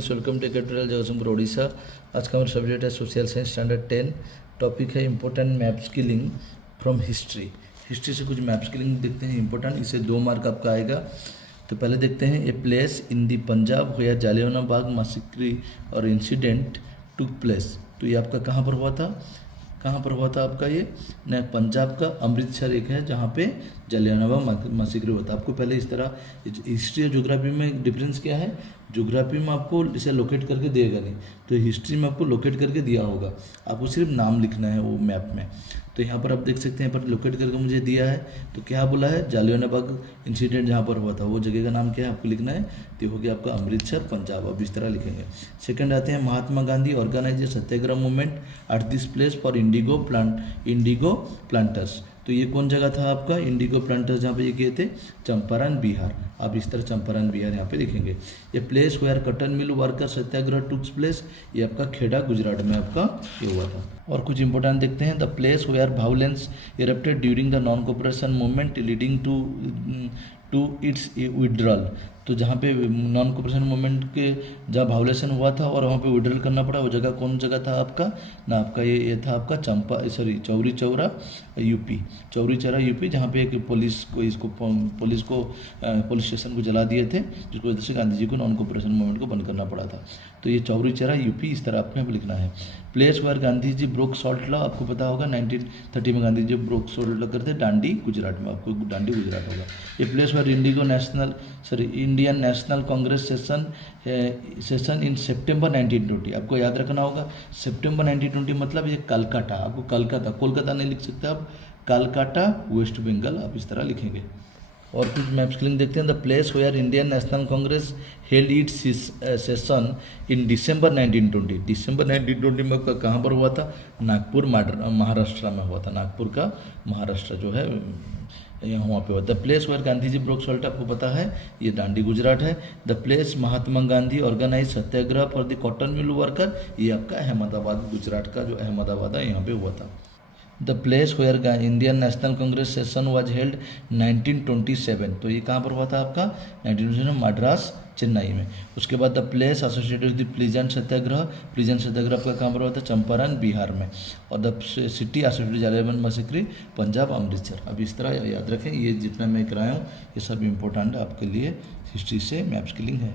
Students, welcome to tutorial Jagatsinghpur Odisha. आज का हमारा सब्जेक्ट है सोशल साइंस स्टैंडर्ड 10। टॉपिक है important map skilling from history. History से कुछ मैप स्किलिंग देखते हैं इंपॉर्टेंट, इसे 2 मार्क आपका आएगा। तो पहले देखते हैं a place in the Punjab where Jallianwala Bagh massacre और इंसिडेंट टुक प्लेस। तो ये आपका कहाँ पर हुआ था? कहाँ पर हुआ था आपका ये? न पंजाब का अमृतसर एक है जहाँ पे जालियानवाला बाग मैसेक्रे हुआ था। आपको पहले इस तरह हिस्ट्री और ज्योग्राफी में डिफरेंस क्या है? ज्योग्राफी में आपको इसे लोकेट करके देगा नहीं, तो हिस्ट्री में आपको लोकेट करके दिया होगा, आपको सिर्फ नाम लिखना है वो मैप में। तो यहाँ पर आप देख सकते हैं, पर लोकेट करके मुझे दिया है तो क्या बोला है? जालियानवाला बाग इंसिडेंट जहाँ पर हुआ था वो जगह का नाम क्या है आपको लिखना है, तो हो गया आपका अमृतसर पंजाब। अब इस तरह लिखेंगे। सेकंड आते हैं Mahatma Gandhi organise satyagraha movement at this place for indigo planters. तो ये कौन जगह था आपका? इंडिगो प्लांटर्स जहाँ पे ये किए थे, चंपारण बिहार। आप इस तरह चंपारण बिहार यहाँ पे लिखेंगे। ये place where cotton mill worker satyagraha took place, ये आपका खेड़ा गुजरात में आपका ये हुआ था। और कुछ इंपॉर्टेंट देखते हैं। The place where violence erupted during the non cooperation movement leading to its withdrawal. तो जहाँ पे नॉन कोऑपरेशन मूवमेंट के जहाँ वायलेशन हुआ था और वहाँ पे विड्रॉल करना पड़ा, वो जगह कौन जगह था आपका? ना आपका ये था आपका चौरी चौरा यूपी। चौरी चौरा यूपी, जहाँ पे एक पुलिस स्टेशन को जला दिए थे, जिसकी वजह से गांधी जी को नॉन कोऑपरेशन मूवमेंट को बंद करना पड़ा था। तो ये चौरी चौरा यूपी, इस तरह आपको यहाँ पे लिखना है। Place where Gandhi ji broke salt law, आपको पता होगा 1930 में Gandhi ji broke salt law करते, दांडी गुजरात में, आपको दांडी गुजरात होगा। ये place where Indian National Congress session in September 1920, आपको याद रखना होगा। सितंबर 1920 मतलब ये कलकत्ता, आपको कोलकाता नहीं लिख सकते आप, कलकत्ता वेस्ट बंगाल, आप इस तरह लिखेंगे। और कुछ मैप स्किलिंग देखते हैं। The place where Indian National Congress held its session in December 1920। दिसंबर 1920 में कहाँ पर हुआ था? नागपुर महाराष्ट्र में हुआ था। नागपुर का महाराष्ट्र जो है यहाँ वहाँ पे हुआ। The place where Gandhi ji broke salt, आपको पता है ये दांडी गुजरात है। The place Mahatma Gandhi organise satyagraha for the cotton mill worker, ये आपका अहमदाबाद, गुजरात का जो अहमदाबाद है यहाँ पे हुआ था। The place where Indian National Congress session was held 1927, तो ये कहाँ पर हुआ था आपका? 1927 मद्रास चेन्नई में। उसके बाद the place associated with peasant satyagraha आपका कहाँ पर हुआ था? चंपारण बिहार में। और the city associated Jallianwala massacre Punjab Amritsar. अब इस तरह याद रखें, ये जितना मैं कराया हूँ ये सब इंपॉर्टेंट आपके लिए हिस्ट्री से मैप स्किलिंग है।